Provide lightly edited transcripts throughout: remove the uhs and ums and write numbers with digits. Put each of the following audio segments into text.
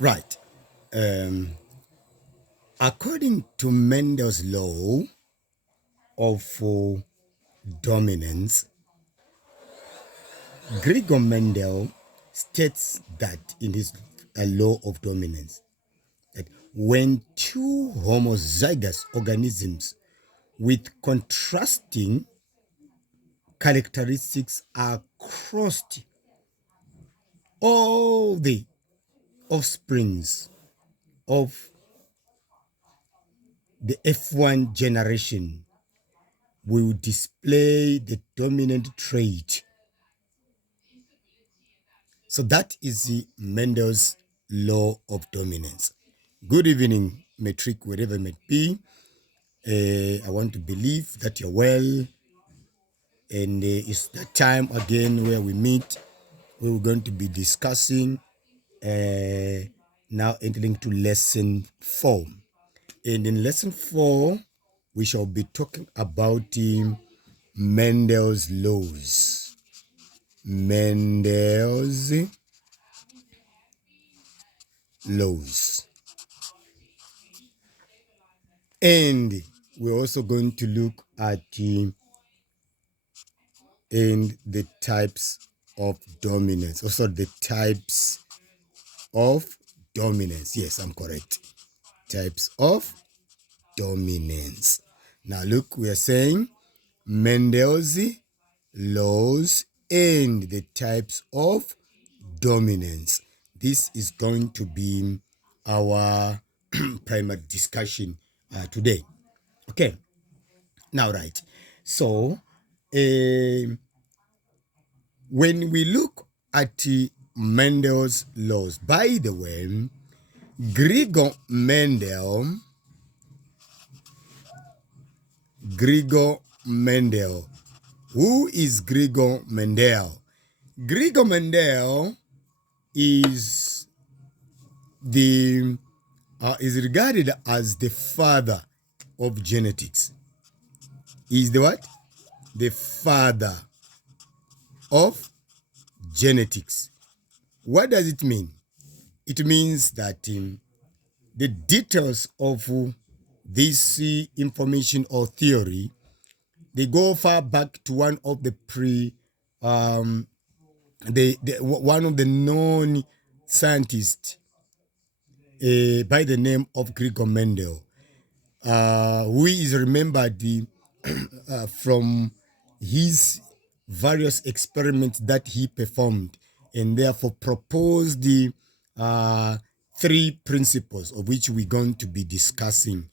Right. Um, According to Mendel's law of dominance, Gregor Mendel states that in his law of dominance, that when two homozygous organisms with contrasting characteristics are crossed, all the offsprings of the F1 generation will display the dominant trait. So that is the Mendel's law of dominance. Good evening, metric, wherever it may be. I want to believe that you're well, and it's the time again where we meet. We're going to be discussing now entering to lesson 4. And in lesson 4, we shall be talking about Mendel's laws. Mendel's laws. And we're also going to look at and the types of dominance. Also, the types of dominance. Yes, I'm correct. Types of dominance. Now, look, we are saying Mendel's laws and the types of dominance. This is going to be our primary discussion today. Okay, now, right. So, when we look at Mendel's laws, by the way, Gregor Mendel, who is Gregor Mendel? Gregor Mendel is is regarded as the father of genetics. Is the what? The father of genetics. What does it mean? It means that the details of this information or theory, they go far back to one of the one of the known scientists by the name of Gregor Mendel, who is remembered from his various experiments that he performed, and therefore proposed the 3 principles of which we're going to be discussing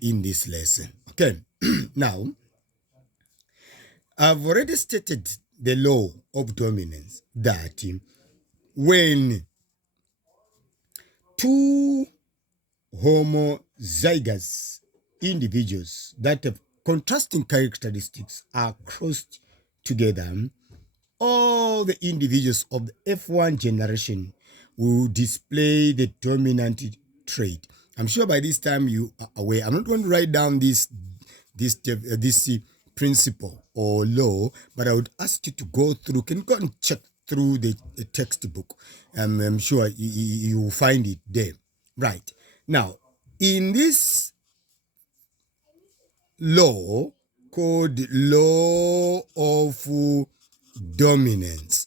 in this lesson. Okay, now I've already stated the law of dominance that when two homozygous individuals that have contrasting characteristics are crossed together, all the individuals of the F1 generation will display the dominant trait. I'm sure by this time you are aware. I'm not going to write down this principle or law, but I would ask you to go through. Can you go and check through the textbook? I'm sure you will find it there. Right. Now, in this law called law of dominance,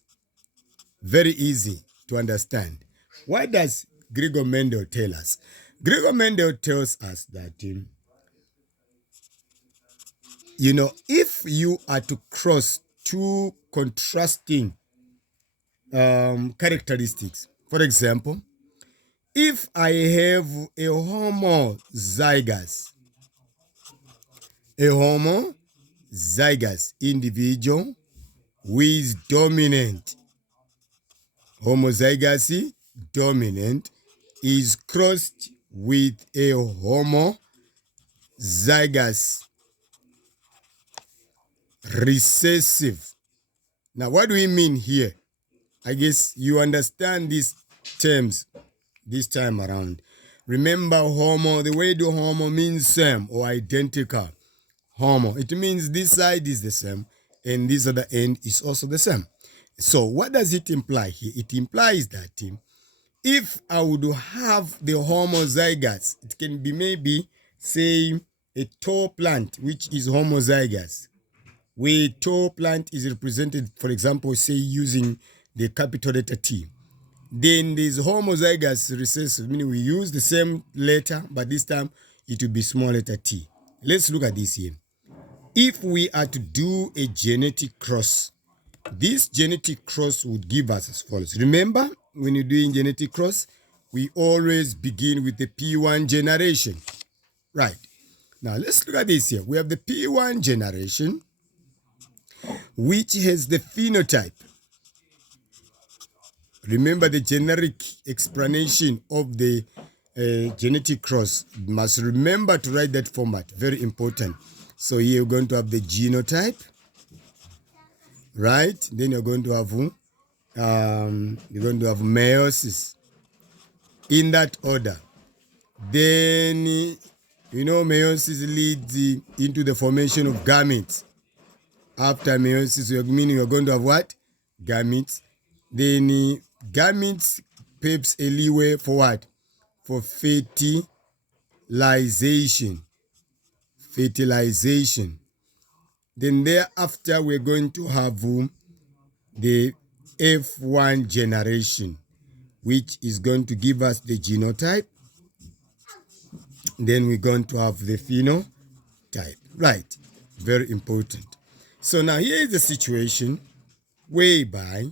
very easy to understand. What does Gregor Mendel tell us? Gregor Mendel tells us that, if you are to cross two contrasting characteristics, for example, if I have a homozygous individual who is dominant, homozygous dominant is crossed with a homozygous recessive. Now, what do we mean here? I guess you understand these terms this time around. Remember, homo, the word homo means same or identical. Homo, it means this side is the same and this other end is also the same. So what does it imply here? It implies that if I would have the homozygous, it can be maybe, say, a tall plant which is homozygous, where tall plant is represented, for example, say using the capital letter T. Then there's homozygous recessive, meaning we use the same letter, but this time it will be small letter T. Let's look at this here. If we are to do a genetic cross, this genetic cross would give us as follows. Remember, when you're doing genetic cross, we always begin with the P1 generation. Right. Now, let's look at this here. We have the P1 generation, which has the phenotype. Remember the generic explanation of the genetic cross. You must remember to write that format. Very important. So here you're going to have the genotype, right? Then you're going to have meiosis in that order. Then meiosis leads into the formation of gametes. After meiosis, meaning you're going to have what? Gametes. Then gametes paves a leeway for what? For fertilization. Then thereafter, we're going to have the F1 generation, which is going to give us the genotype. Then we're going to have the phenotype. Right. Very important. So now here is the situation whereby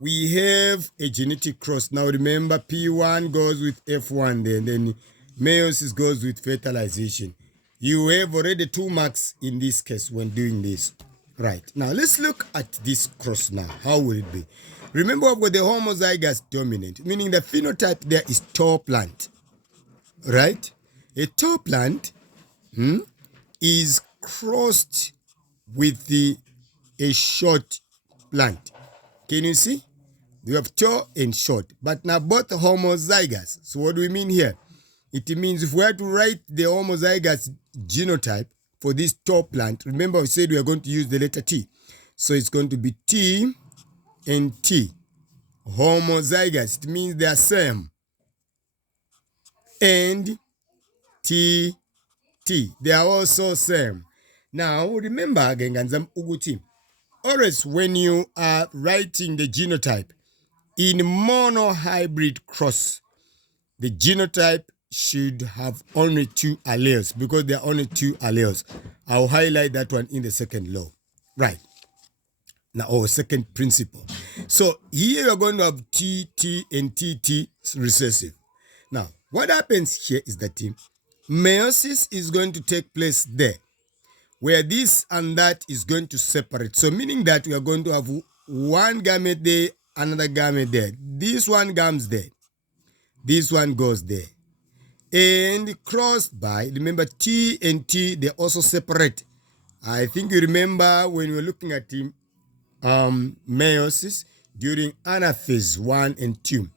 we have a genetic cross. Now remember, P1 goes with F1, then meiosis goes with fertilization. You have already 2 marks in this case when doing this. Right. Now let's look at this cross now. How will it be? Remember, I've got the homozygous dominant, meaning the phenotype there is tall plant. Right? A tall plant is crossed with a short plant. Can you see? You have tall and short, but now both homozygous. So what do we mean here? It means if we had to write the homozygous genotype for this tall plant, remember we said we are going to use the letter T. So it's going to be T and T. Homozygous, it means they are same. And T, T, they are also same. Now remember again, always when you are writing the genotype in monohybrid cross, the genotype should have only 2 alleles because there are only 2 alleles. I'll highlight that one in the second law. Right. Now, or second principle. So here you're going to have TT and TT recessive. Now, what happens here is that meiosis is going to take place there, where this and that is going to separate. So meaning that we are going to have one gamete there, another gamete there. This one comes there. This one goes there. And crossed by, remember T and T, they also separate. I think you remember when we were looking at meiosis during anaphase 1 and 2.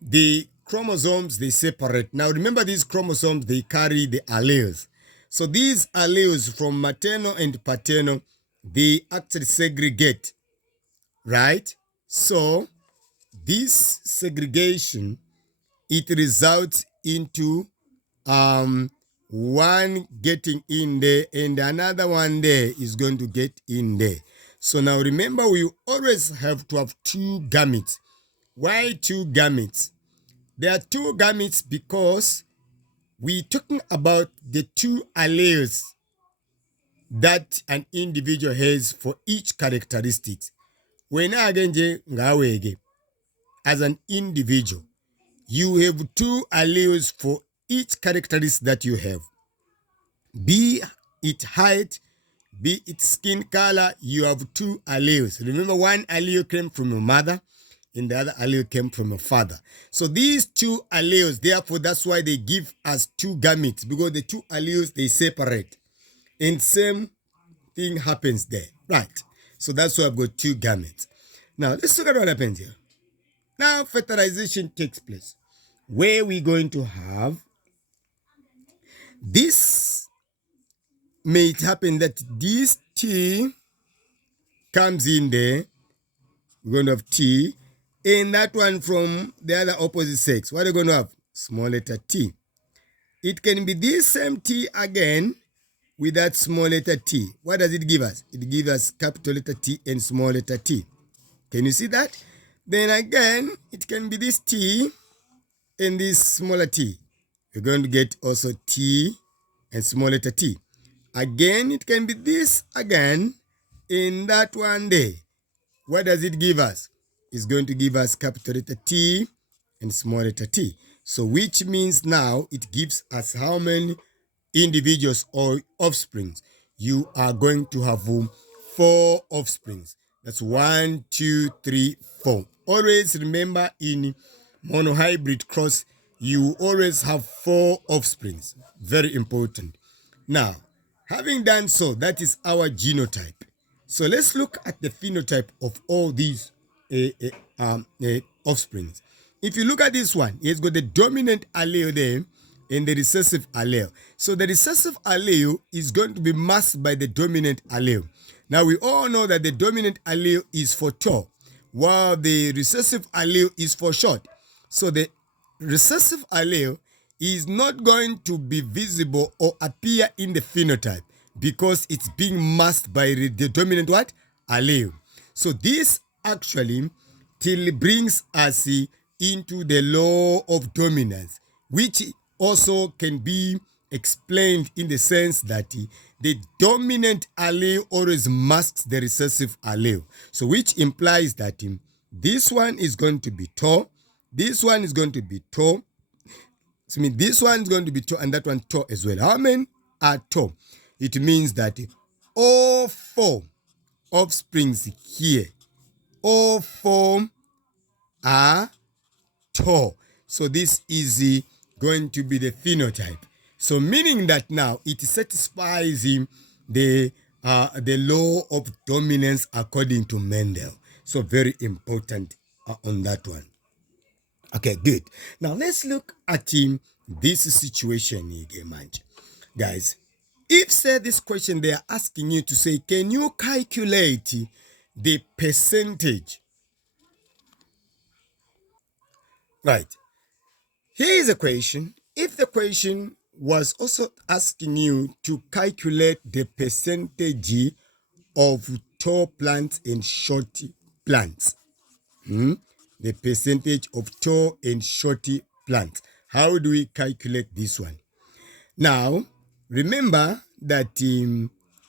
The chromosomes, they separate. Now remember, these chromosomes, they carry the alleles. So these alleles from maternal and paternal, they actually segregate, right? So this segregation, it results into one getting in there and another one there is going to get in there. So now remember, we always have to have 2 gametes. Why 2 gametes? There are 2 gametes because we're talking about the 2 alleles that an individual has for each characteristic. When again, as an individual, you have 2 alleles for each characteristic that you have. Be it height, be it skin color, you have 2 alleles. Remember, one allele came from your mother and the other allele came from your father. So these 2 alleles, therefore, that's why they give us 2 gametes, because the 2 alleles, they separate. And same thing happens there. Right. So that's why I've got 2 gametes. Now, let's look at what happens here. Now, fertilization takes place, where we're going to have this. May it happen that this T comes in there. We're going to have T. And that one from the other opposite sex, what are you going to have? Small letter t. It can be this same t again with that small letter t. What does it give us? It gives us capital letter T and small letter t. Can you see that? Then again, it can be this t and this smaller t. You're going to get also t and small letter t. Again, it can be this again in that one there. What does it give us? It's going to give us capital letter T and small letter t. So which means now it gives us how many individuals or offsprings? You are going to have 4 offsprings. That's 1, 2, 3, 4. Always remember in monohybrid cross, you always have 4 offsprings. Very important. Now, having done so, that is our genotype. So let's look at the phenotype of all these offsprings. If you look at this one, it's got the dominant allele there and the recessive allele. So the recessive allele is going to be masked by the dominant allele. Now we all know that the dominant allele is for tall, while the recessive allele is for short. So the recessive allele is not going to be visible or appear in the phenotype because it's being masked by the dominant what? Allele. So this actually till brings us into the law of dominance, which also can be explained in the sense that the dominant allele always masks the recessive allele. So which implies that this one is going to be tall, this one is going to be tall, so this one is going to be tall and that one tall as well. How many are tall? It means that all 4 offsprings here, all 4 are tall. So this is going to be the phenotype. So meaning that now it satisfies the law of dominance according to Mendel. So very important on that one. Okay, good. Now let's look at this situation again, guys. If say this question they are asking you to say, can you calculate the percentage? Right. Here is a question. If the question was also asking you to calculate the percentage of tall plants and short plants, the percentage of tall and short plants, how do we calculate this one? Now, remember that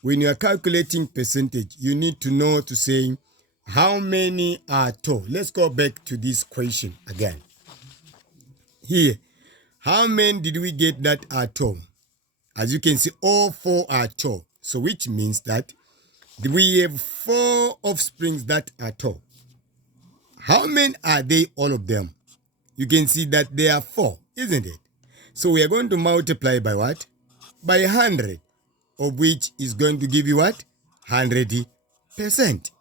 when you are calculating percentage, you need to know to say how many are tall. Let's go back to this question again. Here, how many did we get that are tall? As you can see, all 4 are tall. So which means that we have 4 offsprings that are tall. How many are they, all of them? You can see that there are 4, isn't it? So we are going to multiply by what? By 100, of which is going to give you what? 100%.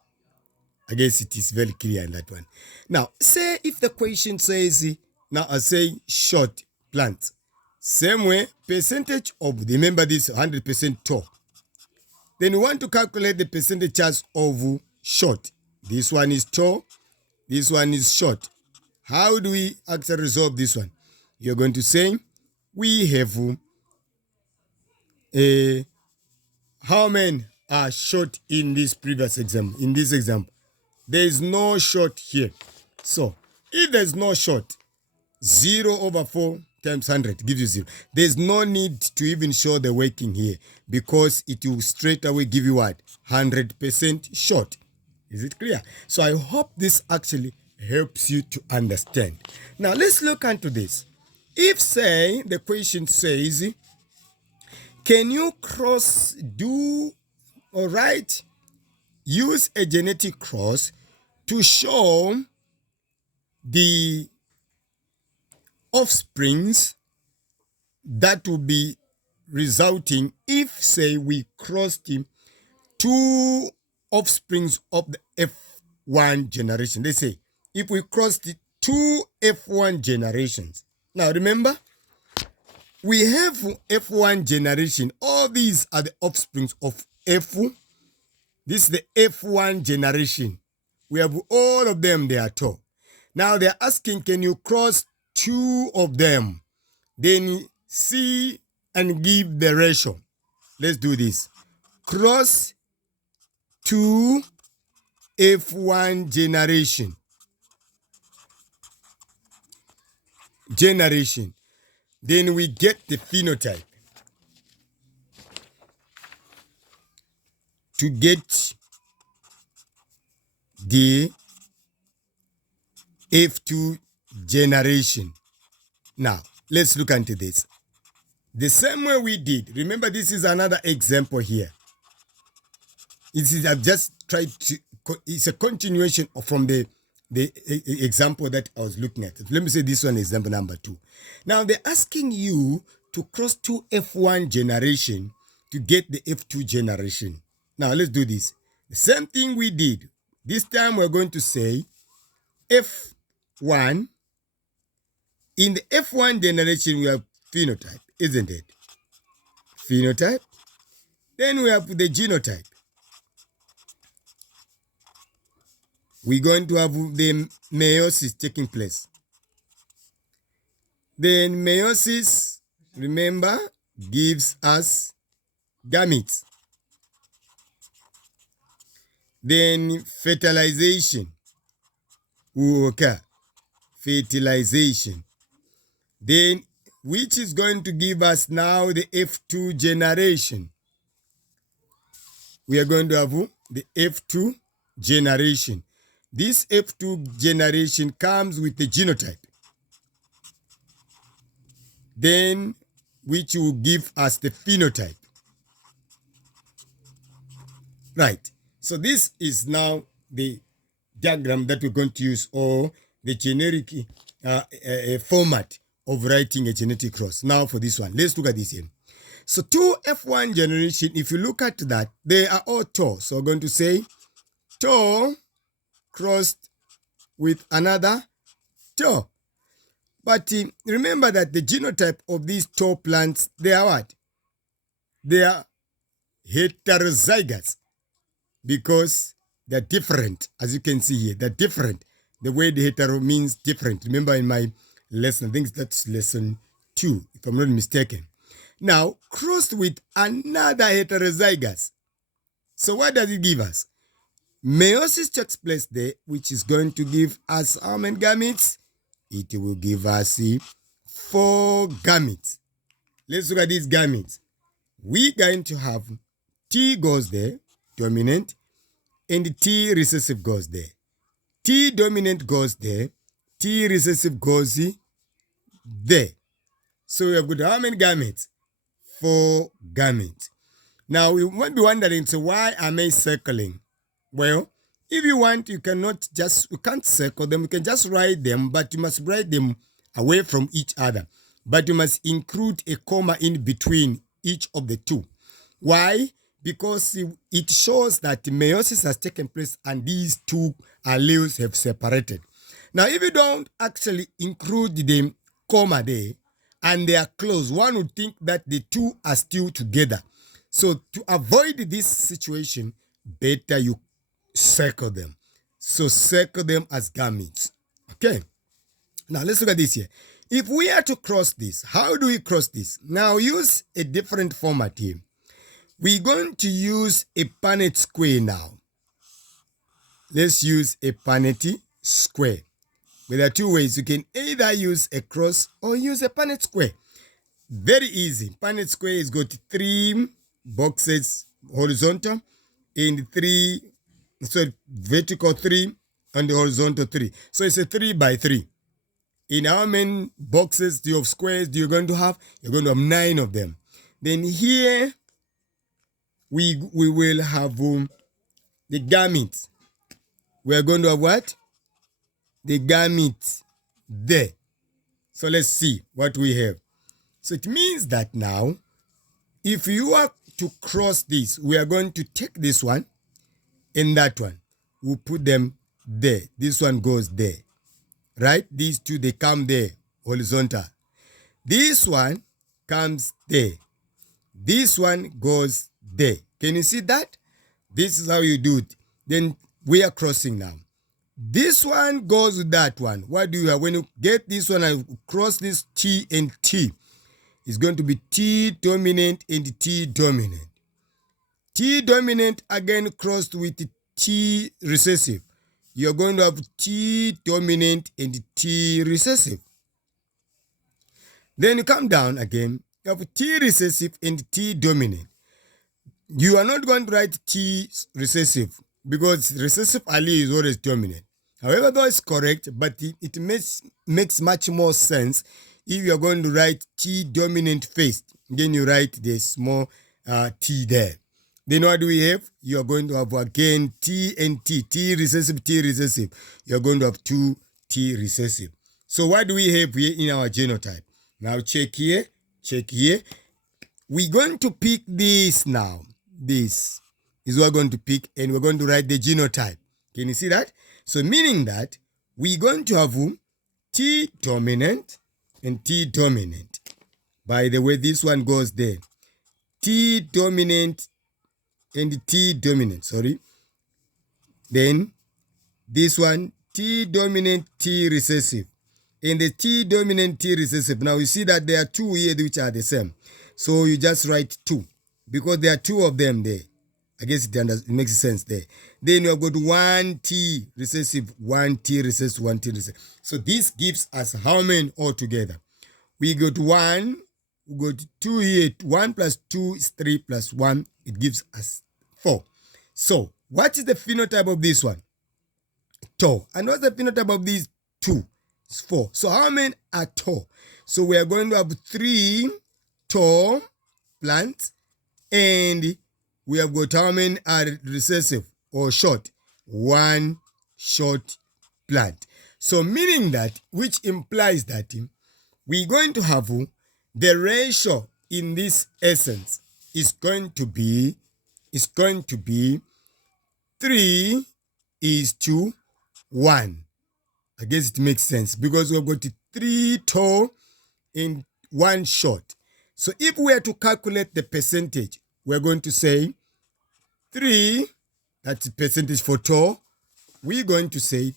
I guess it is very clear in that one. Now, say if the question says, now I say short plants. Same way, percentage of, remember this 100% tall. Then we want to calculate the percentages of short. This one is tall, this one is short. How do we actually resolve this one? You're going to say, we have how many are short in this previous example? In this example, there is no short here. So, if there's no short, 0/4 times 100 gives you 0. There's no need to even show the working here because it will straight away give you what? 100% short. Is it clear? So I hope this actually helps you to understand. Now let's look into this. If say the question says, can you use a genetic cross to show the offsprings that will be resulting if, say, we crossed 2 offsprings of the F1 generation. They say, if we crossed 2 F1 generations. Now, remember, we have F1 generation. All these are the offsprings of F. This is the F1 generation. We have all of them, they are tall. Now they're asking, can you cross two of them? Then see and give the ratio. Let's do this. Cross two F1 generation. Then we get the phenotype. To get the F2 generation. Now, let's look into this. The same way we did. Remember, this is another example here. I've just tried to, it's a continuation from the example that I was looking at. Let me say this one, example number 2. Now, they're asking you to cross two F1 generation to get the F2 generation. Now, let's do this. The same thing we did. This time, we're going to say F1. In the F1 generation, we have phenotype, isn't it? Phenotype. Then we have the genotype. We're going to have the meiosis taking place. Then meiosis, remember, gives us gametes. Then fertilization will occur. Fertilization. Then, which is going to give us now the F2 generation. We are going to have the F2 generation. This F2 generation comes with the genotype. Then, which will give us the phenotype. Right. So this is now the diagram that we're going to use, or the generic format of writing a genetic cross. Now for this one, let's look at this here. So two F1 generation, if you look at that, they are all tau. So we're going to say tau crossed with another tau. But remember that the genotype of these tau plants, they are what? They are heterozygous, because they're different. As you can see here, they're different. The word hetero means different. Remember in my lesson, I think that's lesson 2, if I'm not mistaken. Now, crossed with another heterozygous. So what does it give us? Meiosis takes place there, which is going to give us how many gametes? It will give us 4 gametes. Let's look at these gametes. We're going to have T goes there, dominant, and T recessive goes there. T dominant goes there, T recessive goes there. So we have got how many gametes? 4 gametes. Now we might be wondering, so why am I circling? Well, if you want, you can't circle them, you can just write them, but you must write them away from each other. But you must include a comma in between each of the two. Why? Because it shows that meiosis has taken place and these two alleles have separated. Now, if you don't actually include the comma there and they are close, one would think that the two are still together. So to avoid this situation, better you circle them. So circle them as gametes. Okay. Now let's look at this here. If we are to cross this, how do we cross this? Now use a different format here. We're going to use a Punnett square now. Let's use a Punnett square. There are 2 ways. You can either use a cross or use a Punnett square. Very easy. Punnett square has got 3 boxes horizontal and 3, so vertical 3 and the horizontal 3. So it's a 3 by 3. In how many boxes do you have squares do you going to have? You're going to have 9 of them. Then here we will have the gametes. We are going to have what? The gametes there. So let's see what we have. So it means that now, if you are to cross this, we are going to take this one and that one. We'll put them there. This one goes there. Right? These two, they come there, horizontal. This one comes there. This one goes there. Can you see that? This is how you do it. Then we are crossing now. This one goes with that one. What do you have? When you get this one and cross this T and T, it's going to be T dominant and T dominant. T dominant again crossed with T recessive. You're going to have T dominant and T recessive. Then you come down again, you have T recessive and T dominant. You are not going to write T recessive because recessive allele is always dominant. However, though it's correct, but it makes much more sense if you are going to write T dominant first. Then you write the small T there. Then what do we have? You are going to have again T and T. T recessive, T recessive. You are going to have two T recessive. So what do we have here in our genotype? Now check here, check here. We're going to pick this now. This is what we're going to pick, and we're going to write the genotype. Can you see that? So meaning that we're going to have T dominant and T dominant. By the way, this one goes there. T dominant and T dominant, sorry. Then this one, T dominant, T recessive. And the T dominant, T recessive. Now you see that there are two here which are the same. So you just write 2 because there are 2 of them there. I guess it makes sense there. Then you have got 1 T recessive, 1 T recessive, 1 T recessive. So this gives us how many altogether? We got 1, we got 2 here. 1 plus 2 is 3 plus 1. It gives us 4. So what is the phenotype of this one? Tall. And what's the phenotype of these 2? It's 4. So how many are tall? So we are going to have 3 tall plants, and we have got how many are recessive or short? 1 short plant. So meaning that, which implies that we're going to have the ratio in this essence is going to be 3:1. I guess it makes sense because we've got 3 tall and 1 short. So if we are to calculate the percentage, we're going to say 3, that's the percentage for tall. We're going to say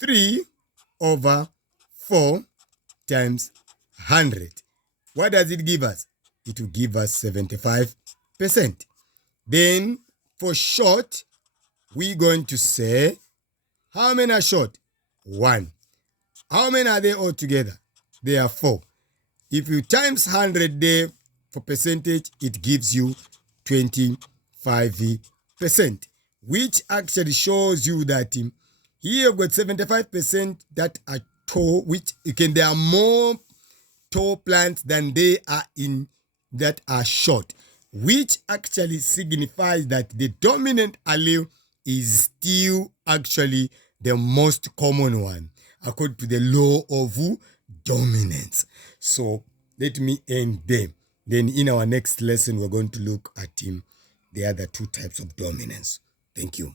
3/4 times 100. What does it give us? It will give us 75%. Then for short, we're going to say, how many are short? 1. How many are they all together? They are 4. If you times 100 there for percentage, it gives you 25%, which actually shows you that here you've got 75% that are tall, which there are more tall plants than they are in that are short, which actually signifies that the dominant allele is still actually the most common one according to the law of dominance. So let me end there. Then in our next lesson, we're going to look at the other 2 types of dominance. Thank you.